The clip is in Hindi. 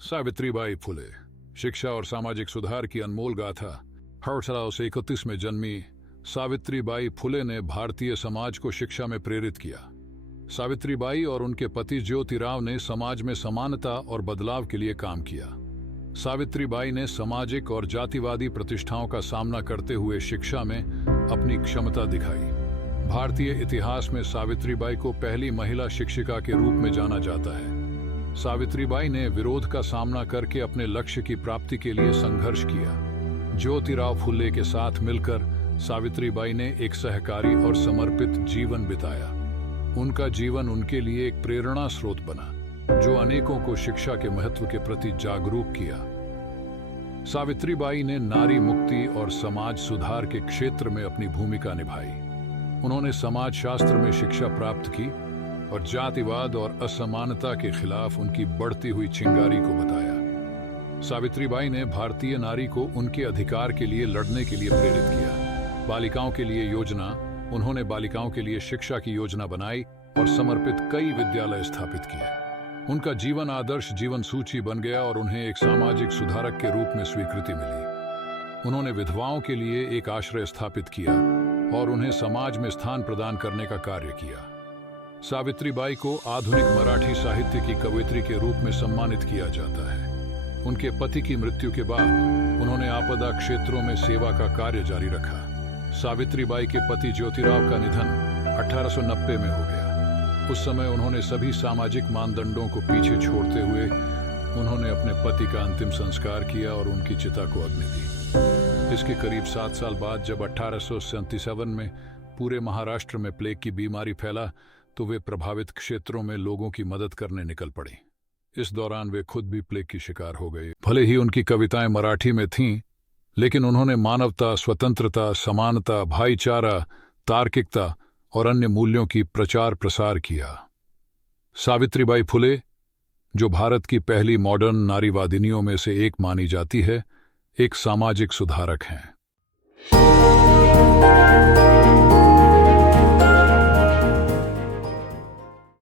सावित्रीबाई फुले, शिक्षा और सामाजिक सुधार की अनमोल गाथा। 1831 में जन्मी सावित्रीबाई फुले ने भारतीय समाज को शिक्षा में प्रेरित किया। सावित्रीबाई और उनके पति ज्योतिराव ने समाज में समानता और बदलाव के लिए काम किया। सावित्रीबाई ने सामाजिक और जातिवादी प्रतिष्ठाओं का सामना करते हुए शिक्षा में अपनी क्षमता दिखाई। भारतीय इतिहास में सावित्रीबाई को पहली महिला शिक्षिका के रूप में जाना जाता है। सावित्रीबाई ने विरोध का सामना करके अपने लक्ष्य की प्राप्ति के लिए संघर्ष किया। ज्योतिराव फुले के साथ मिलकर सावित्रीबाई ने एक सहकारी और समर्पित जीवन बिताया। उनका जीवन उनके लिए एक प्रेरणा स्रोत बना, जो अनेकों को शिक्षा के महत्व के प्रति जागरूक किया। सावित्रीबाई ने नारी मुक्ति और समाज सुधार के क्षेत्र में अपनी भूमिका निभाई। उन्होंने समाज शास्त्र में शिक्षा प्राप्त की और जातिवाद और असमानता के खिलाफ उनकी बढ़ती हुई चिंगारी को बताया। सावित्रीबाई ने भारतीय नारी को उनके अधिकार के लिए लड़ने के लिए प्रेरित किया। बालिकाओं के लिए योजना, उन्होंने बालिकाओं के लिए शिक्षा की योजना बनाई और समर्पित कई विद्यालय स्थापित किए। उनका जीवन आदर्श जीवन सूची बन गया और उन्हें एक सामाजिक सुधारक के रूप में स्वीकृति मिली। उन्होंने विधवाओं के लिए एक आश्रय स्थापित किया और उन्हें समाज में स्थान प्रदान करने का कार्य किया। सावित्रीबाई को आधुनिक मराठी साहित्य की कवयित्री के रूप में सम्मानित किया जाता है। उनके पति की मृत्यु के बाद उन्होंने आपदा क्षेत्रों में सेवा का कार्य जारी रखा। सावित्रीबाई के पति ज्योतिराव का निधन 1890 में हो गया। उस समय उन्होंने सभी सामाजिक मानदंडों को पीछे छोड़ते हुए उन्होंने अपने पति का अंतिम संस्कार किया और उनकी चिता को अग्नि दी। इसके करीब 7 साल बाद जब 1837 में पूरे महाराष्ट्र में प्लेग की बीमारी फैला तो वे प्रभावित क्षेत्रों में लोगों की मदद करने निकल पड़ी। इस दौरान वे खुद भी प्लेग की शिकार हो गए। भले ही उनकी कविताएं मराठी में थीं, लेकिन उन्होंने मानवता, स्वतंत्रता, समानता, भाईचारा, तार्किकता और अन्य मूल्यों की प्रचार प्रसार किया। सावित्रीबाई फुले, जो भारत की पहली मॉडर्न नारीवादिनियों में से एक मानी जाती है, एक सामाजिक सुधारक हैं।